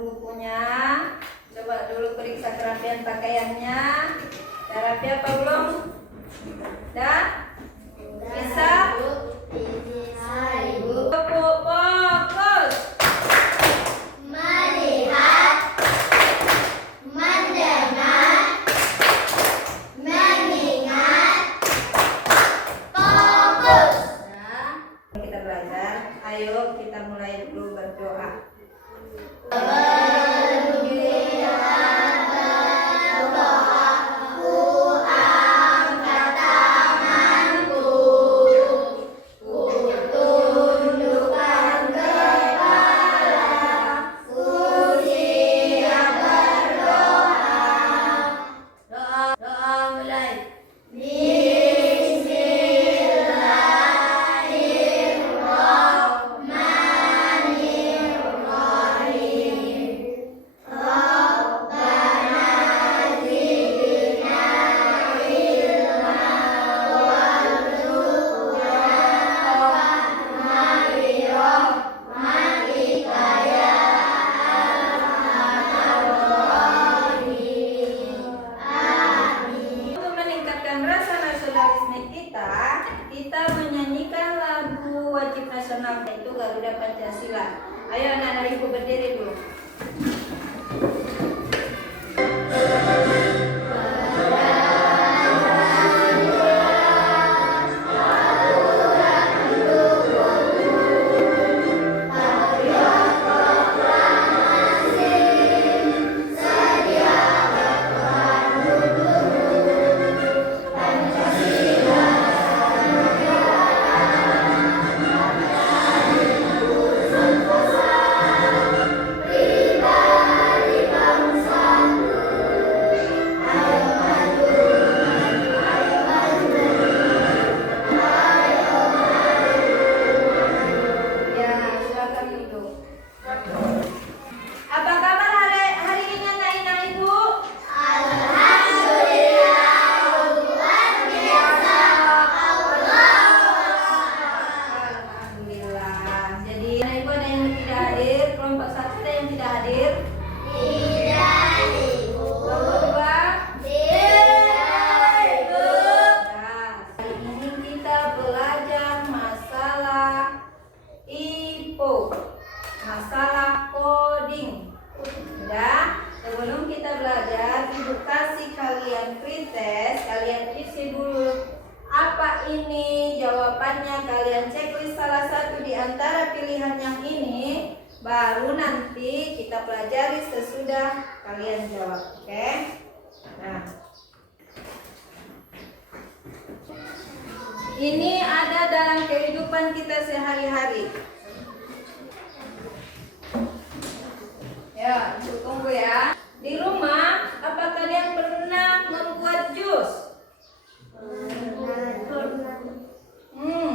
dulu bukunya. Coba dulu periksa kerapian pakaiannya. Udah rapi apa belum? Udah? Bisa? Bisa, Ibu. Fokus. Melihat, mendengar, mengingat, fokus. Nah, kita belajar. Ayo kita mulai dulu berdoa. Kita menyanyikan lagu wajib nasional, yaitu Garuda Pancasila. Ayo anak-anak Ibu berdiri dulu. Apa kabar hari ini anak-anak Ibu? Alhamdulillah, luar biasa. Alhamdulillah. Jadi anak Ibu ada yang tidak hadir, kelompok 1 ada yang tidak hadir. Tidak, Ibu. Kelompok 2. Tidak, Ibu. Nah, hari ini kita belajar masalah IPO, masalah coding. Udah? Sebelum kita belajar, Ibu kasih kalian pretest, kalian isi dulu apa ini jawabannya, kalian checklist salah satu di antara pilihan yang ini, baru nanti kita pelajari sesudah kalian jawab, oke? Nah, ini ada dalam kehidupan kita sehari-hari. Ya, tunggu ya. Di rumah, apa kalian pernah membuat jus?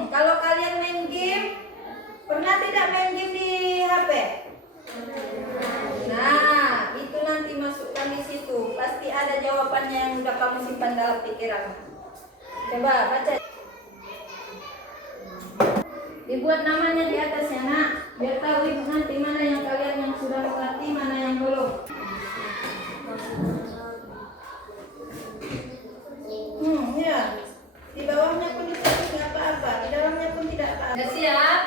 Kalau kalian main game, pernah tidak main game di HP? Nah, itu nanti masukkan di situ. Pasti ada jawabannya yang udah kamu simpan dalam pikiran. Coba baca. Dibuat namanya di atas ya nak, biar tahu Ibu nanti mana yang kalian yang sudah mengerti, mana yang belum. Ya. Di bawahnya pun ditulis nggak apa-apa, di dalamnya pun tidak apa-apa. Udah siap?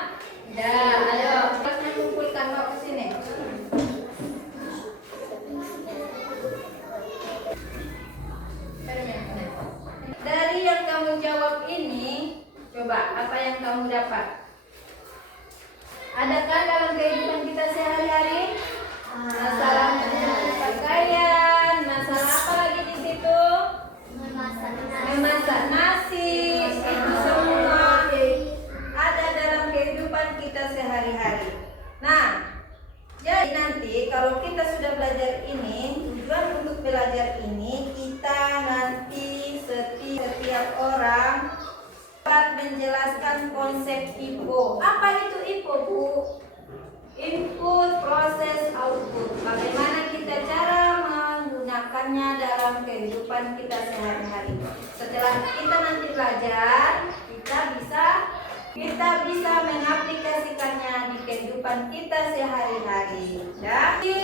Udah, ayo kelasnya kumpulkan mau ke sini. Dari yang kamu jawab ini, coba apa yang kamu dapat? Adakah dalam kehidupan kita sehari-hari? Masalah pakaian, masalah apa lagi di situ? Memasak nasi, itu semua ada dalam kehidupan kita sehari-hari. Nah, jadi nanti kalau kita sudah belajar ini, tujuan untuk belajar ini kita nanti setiap orang dapat menjelaskan konsep IPO. Apa itu IPO, Bu? Input, proses, output. Bagaimana kita cara menggunakannya dalam kehidupan kita sehari-hari. Setelah kita nanti belajar, kita bisa mengaplikasikannya di kehidupan kita sehari-hari. Jadi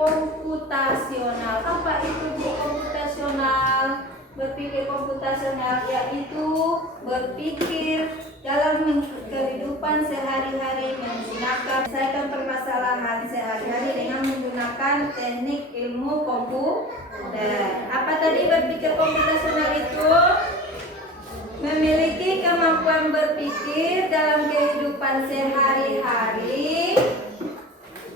komputasional. Apa itu komputasional? Berpikir komputasional yaitu berpikir dalam kehidupan sehari-hari menggunakan menyelesaikan permasalahan sehari-hari dengan menggunakan teknik ilmu komputer. Apa tadi berpikir komputasional itu? Memiliki kemampuan berpikir dalam kehidupan sehari-hari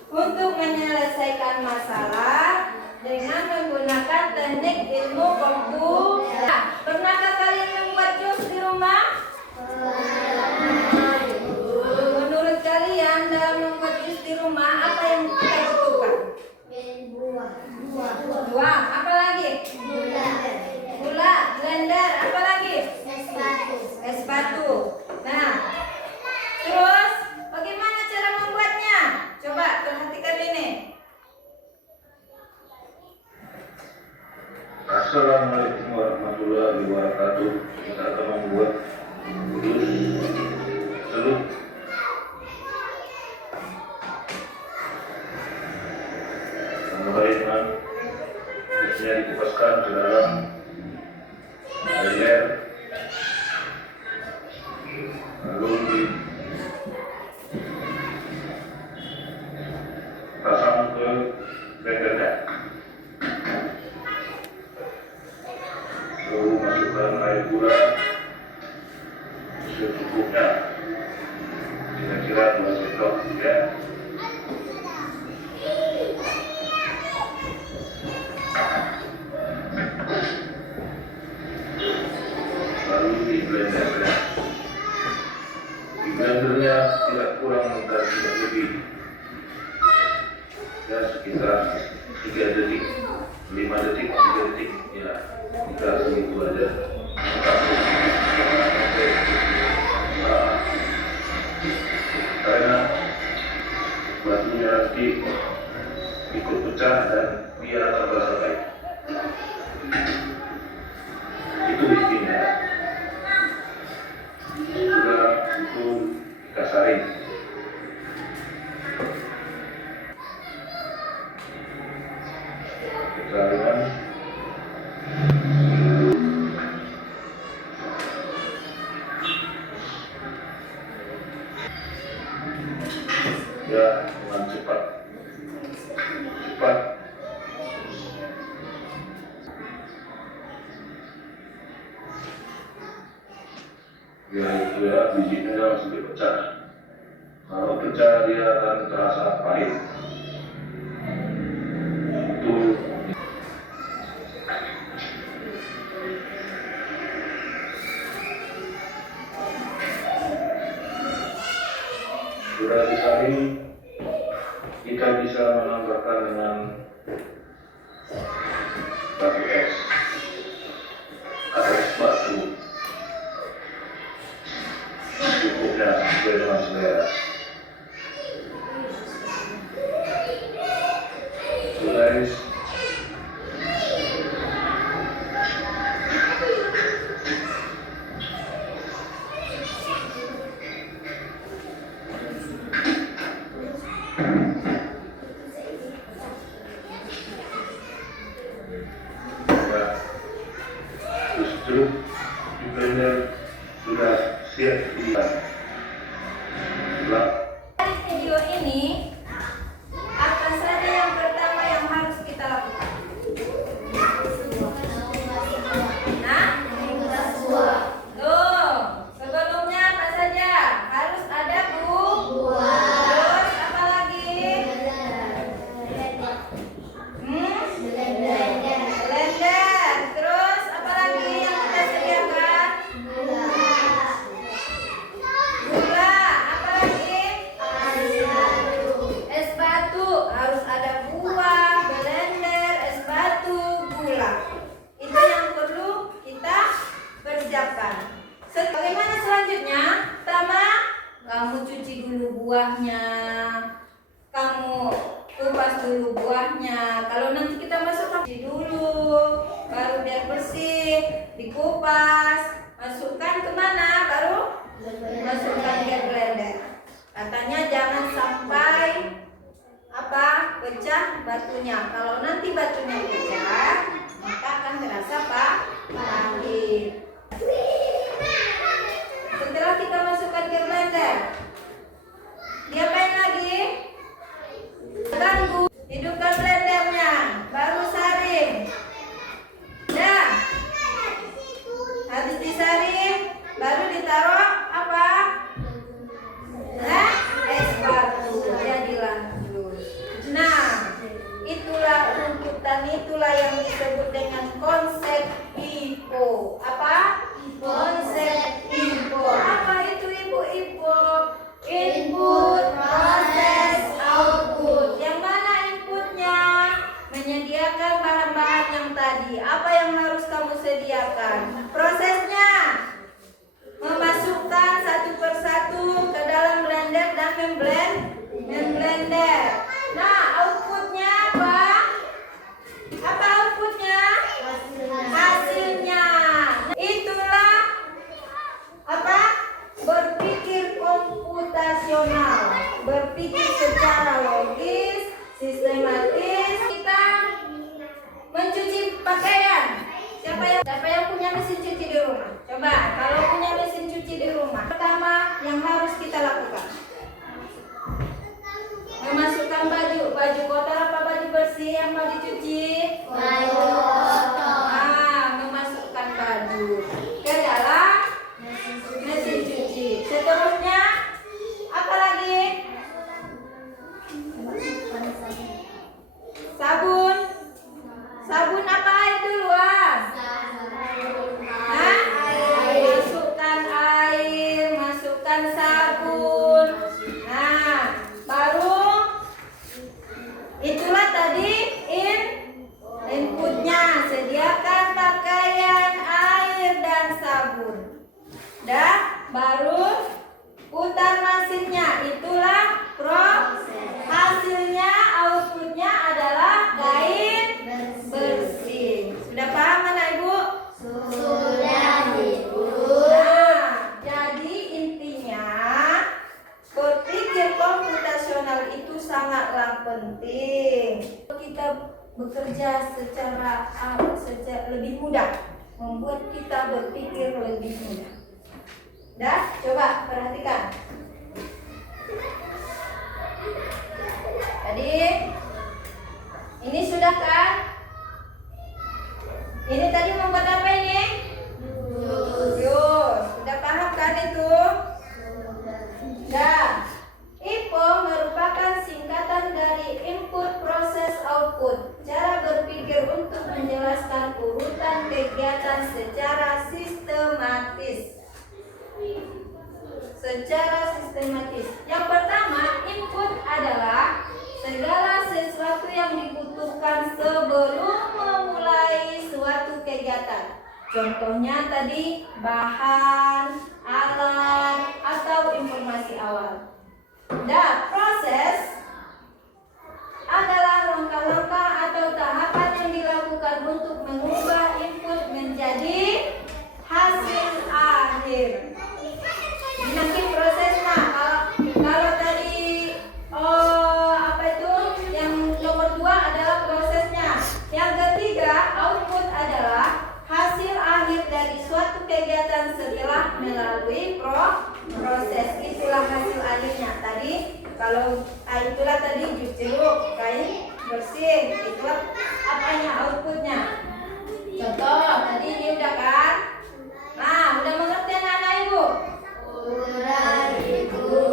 untuk menyelesaikan masalah dengan menggunakan teknik ilmu komputer. Pernahkah kalian membuat jus di rumah? Menurut kalian dalam membuat jus di rumah apa yang kita butuhkan? Buah. Apa lagi? Gula, blender. Apa lagi? Es batu. Nah, terus bagaimana cara membuatnya? Coba perhatikan ini. Assalamualaikum warahmatullahi wabarakatuh. Kita akan membuat jus jeruk. Mulai dengan jusnya dikupaskan ke dalam air, lalu dipasang ke blendernya. Lalu masukkan air gula secukupnya, kira-kira 2 sendok ya. Lalu di blendernya. Di blendernya tidak kurang dan tidak lebih, ya sekitar 3 detik, 5 detik, 3 detik ya. Kita segitu aja. Karena batunya nanti ikut pecah dan dia akan terasa baik. Itu intinya. Sudah itu dikasarin. Kesaringan. Ya, dengan cepat ya itu ya, bijinya jangan sampai pecah. Kalau pecah dia akan terasa pahit. Itu sudah disaring, kita bisa menambahkan dengan batu es atau es batu. Cukupnya sesuai dengan selera. So guys, terus jeruk di blender sudah siap dimasak. Video ini apa saja yang pertama yang harus kita lakukan? Nah, tuh sebelumnya apa saja? Harus ada buah. Terus apa lagi? Blender. Terus apa lagi yang kita sediakan? Gula. Apa lagi? Es batu. Harus ada buah, blender, es batu, gula. Itu yang perlu kita persiapkan. Bagaimana selanjutnya? Pertama, kamu cuci dulu buahnya. Kamu kupas dulu buahnya. Kalau nanti kita masuk cuci dulu, baru biar bersih, dikupas, masukkan ke mana? Baru masukkan ke blender. Katanya jangan sampai pecah batunya. Kalau nanti batunya pecah, maka akan terasa pahit. Setelah kita masukkan ke blender, diapain lagi? Tunggu, hidupkan blendernya, baru saring. Nah, habis disaring, baru ditaruh apa? Nah, es batu, jadilah jus. Nah, itulah runtutan, itulah yang disebut dengan konsep IPO. Apa? Konsep IPO. Apa itu Ibu? IPO? Input, proses, output. Yang mana inputnya? Menyediakan bahan-bahan yang tadi. Apa yang harus kamu sediakan? Prosesnya memasukkan satu persatu ke dalam blender dan memblender. Nah, outputnya apa? Apa outputnya? Hasilnya. Itulah apa? Berpikir komputasional, berpikir secara logis, sistematis. Kita mencuci pakaian. Siapa yang punya mesin cuci di rumah? Coba, kalau punya mesin cuci di rumah, pertama yang harus kita lakukan, memasukkan baju kotor apa baju bersih yang mau dicuci? Baju kotor. Memasukkan baju ke dalam mesin cuci. Seterusnya apa lagi? Sabun. Sabun apa itu luas? Masukkan air, masukkan sabun. Nah, baru itulah tadi inputnya. Sediakan pakaian, air, dan sabun. Dan baru putar mesinnya. Itulah proses. Hasilnya, outputnya adalah kain bersih. Sudah paham anak Ibu? Sudah, Ibu. Nah, jadi intinya berpikir komputasional itu sangatlah penting. Kita bekerja secara lebih mudah, membuat kita berpikir lebih mudah. Dah, coba perhatikan. Tadi ini sudah kan? Ini tadi membuat apa ini? Jus. Sudah paham kan itu? Nah, IPO merupakan singkatan dari input, proses, output. Cara berpikir untuk menjelaskan urutan kegiatan secara sistematis. Yang pertama, input adalah segala sesuatu yang dibutuhkan sebelum memulai suatu kegiatan. Contohnya tadi bahan, alat, atau informasi awal. Dan proses adalah langkah-langkah atau tahapan yang dilakukan untuk mengubah input menjadi hasil akhir. Nanti prosesnya, kalau tadi apa itu yang nomor 2 adalah prosesnya. Yang ketiga, output adalah hasil akhir dari suatu kegiatan setelah melalui proses. Itulah hasil akhirnya. Tadi kalau itulah tadi jeruk, kain bersih. Itulah apanya, outputnya. Contoh tadi ini udah kan? Nah, udah mengerti anak Ibu? Sudah, Ibu.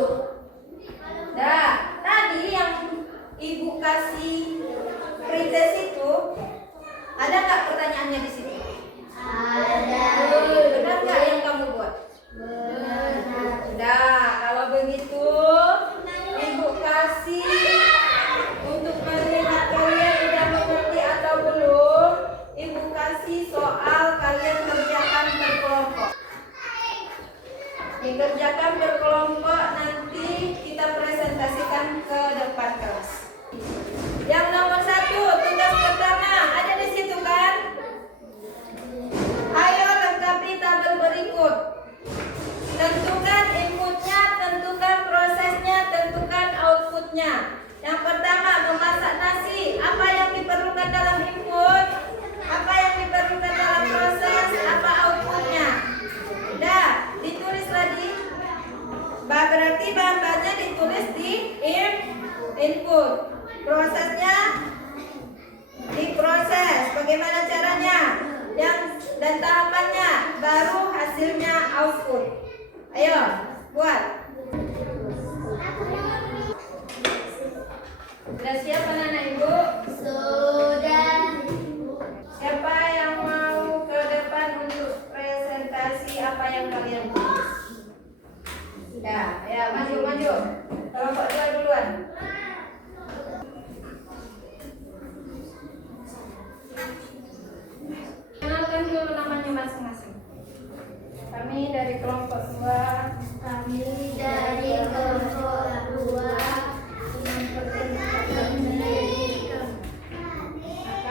Nah, tadi yang Ibu kasih pretest itu, ada nggak pertanyaannya di sini? Ada. Benar nggak yang kamu buat? Benar. Nah, kalau begitu Ibu kasih untuk melihat kalian udah mengerti atau belum. Ibu kasih soal kalian kerjakan berkelompok. Dikerjakan berkelompok, nanti kita presentasikan ke depan kelas. Yang nomor 1, tugas pertama ada di situ kan? Ayo lengkapi tabel berikut. Tentukan inputnya, tentukan prosesnya, tentukan outputnya. Yang pertama, memasak nasi. Apa bahan-bahannya ditulis di input. Prosesnya diproses. Bagaimana caranya? Dan tahapannya, baru hasilnya output. Ayo, buat. Sudah siap anak-anak ibu? Sudah. Siapa yang mau ke depan untuk presentasi apa yang kalian tulis? Ya, maju. Kelompok 2 duluan. Kenalkan dulu namanya masing-masing. Kami dari kelompok 2. Kami dari kelompok 2 memperkenalkan diri.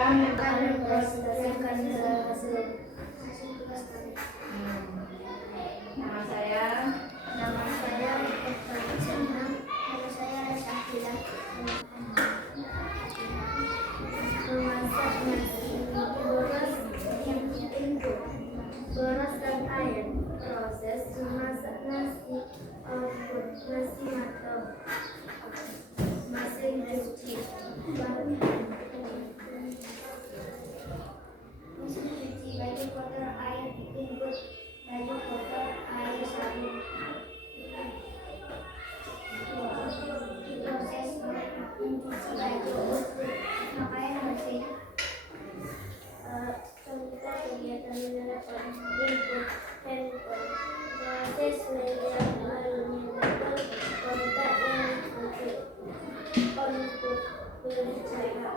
Akan Mempresentasikan hasil. nama saya. Nama saya Fatima. Nama saya Syakila. Memasak nasi beras yang diinput. Beras dan air. Proses memasak nasi. Output nasi matang. Mesin cuci. Mesin cuci baju kotor air input. Baju kotor air sabun. Proses mencuci baju output pakaian bersih. Contoh kegiatan menerapkan input handphone. Proses media menyalakan kontak yang diikuti. Output berbicara.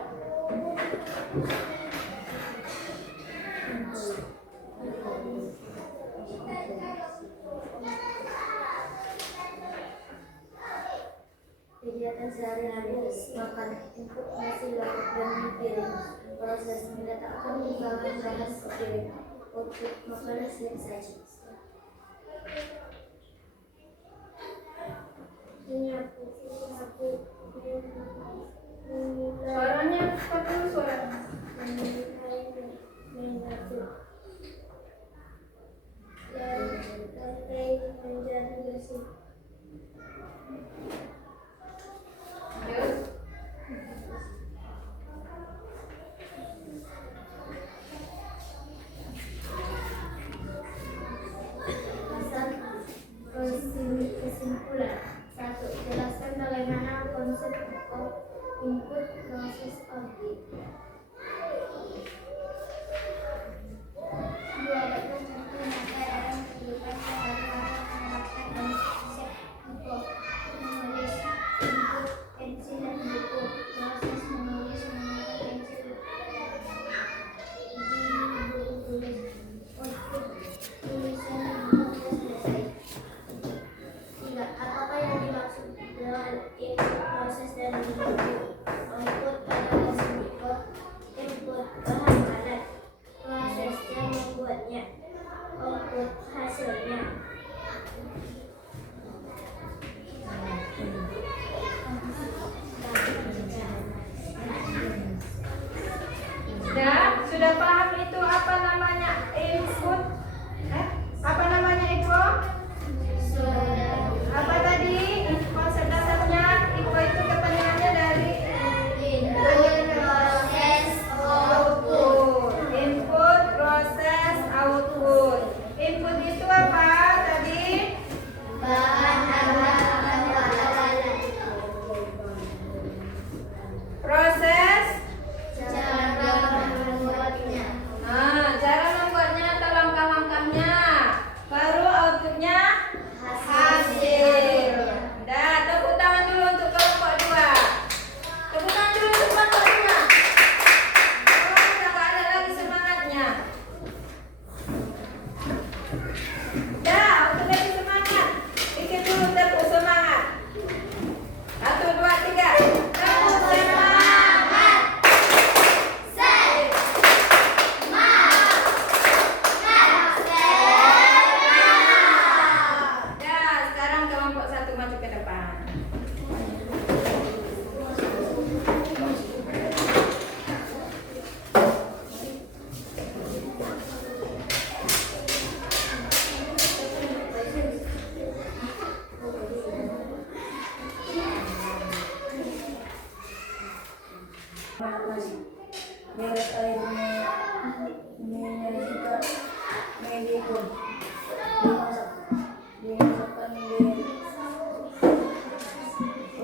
Kegiatan sehari-hari makan input nasi lauk dan piring. Proses meletakkan bahan-bahan ke piring. Output makanan selesai. Menyapu. Suaranya cepat dulu suaranya. Menyapu. Dan lantai menjadi bersih. Terus, Kesimpulan. 1. Jelaskan bagaimana konsep input proses output. 2. Berikan contoh nyata dalam kehidupan sehari-hari menerapkan konsep input. Menulis input pensil dan buku. Proses menulis menggunakan pensil di buku tulis. Output tulisan yang selesai. 3. Apakah yang dimaksud dengan input proses dan input? Output adalah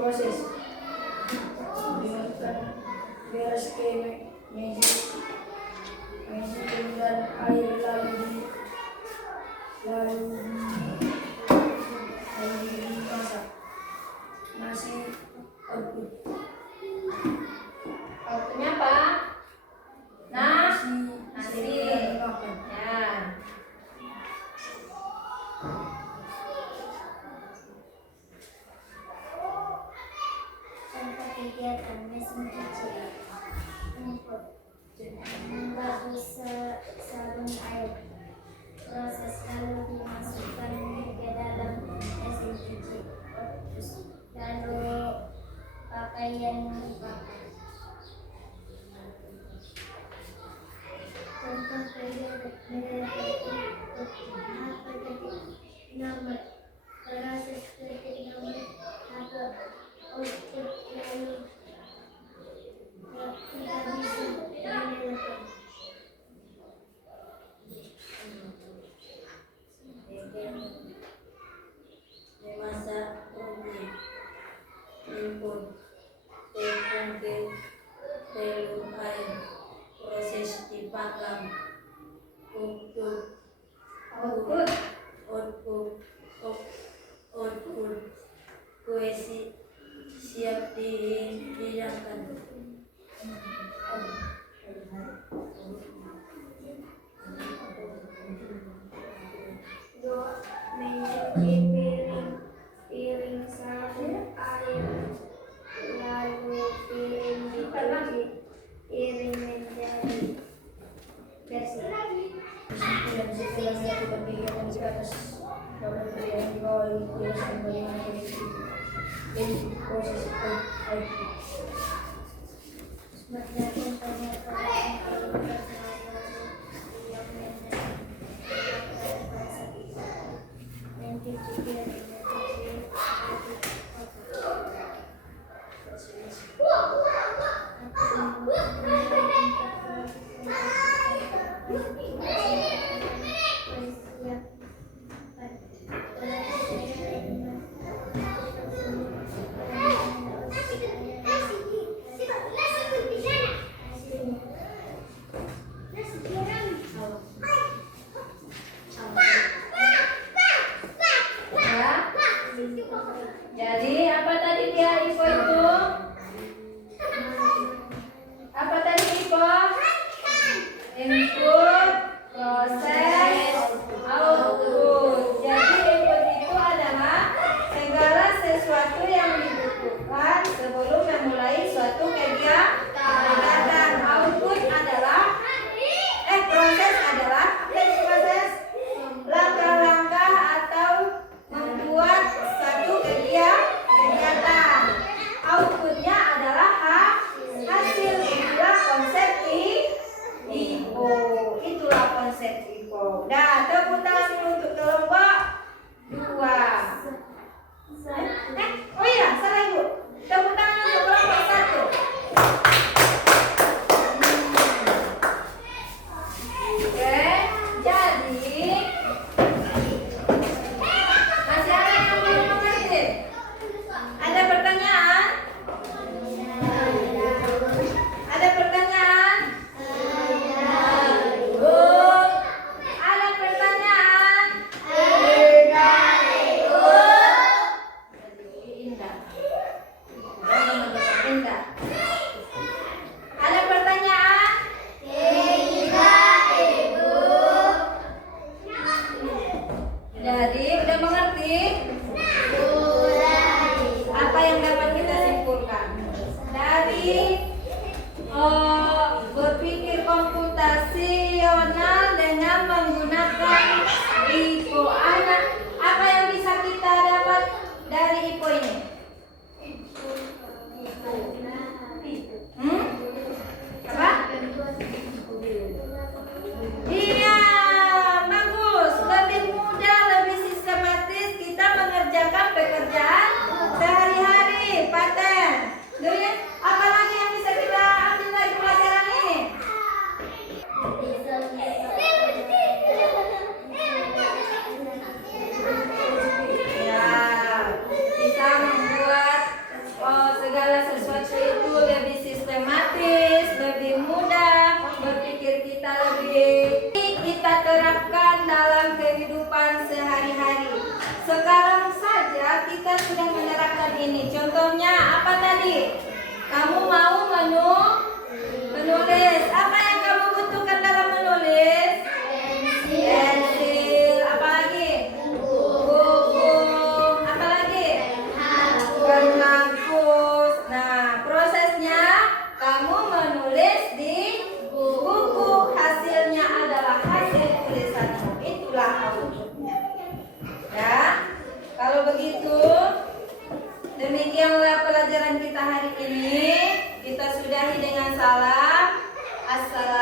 proses dimasukkan beras ke meja dengan air lalu dimasak. Nasi output. Outputnya apa? Nasi. makan. Ya. Contoh kegiatan mesin cuci. Input. Membagi sabun air. Proses lalu dimasukkan ke dalam mesin cuci. Lalu pakaian dipakai. Contoh kegiatan nomor proses ketik nomor atau output lalu kita bisa menelpon. Memasak roti. Input. Telepon ke relung air. Proses dipanggang. Output. Output. Kue siap dihidangkan. Mencuci piring sabun air, lalu piring dicuci, piring menjadi bersih. Dan setelah melakukan kegiatan di atas dapat kegiatan di bawah ini dijelaskan bagaimana kondisi proses output. Sebagai contohnya mencuci piring, Ya. Jadi apa tadi dia info itu? Apa tadi info? Input, proses, output. Jadi input itu adalah segala sesuatu yang dibutuhkan sebelum memulai suatu kegiatan. Output adalah proses adalah proses langkah-langkah atau membuat suatu kegiatan. ini. Contohnya apa tadi? Kamu mau menulis. Apa yang kamu butuhkan dalam menulis? Pensil. Apa lagi? Buku. Apa lagi? Penghapus. Nah, prosesnya kamu menulis di buku. Hasilnya adalah hasil tulisanmu. Itulah outputnya. Ya, kalau begitu, demikianlah pelajaran kita hari ini. Kita sudahi dengan salam. Assalamualaikum.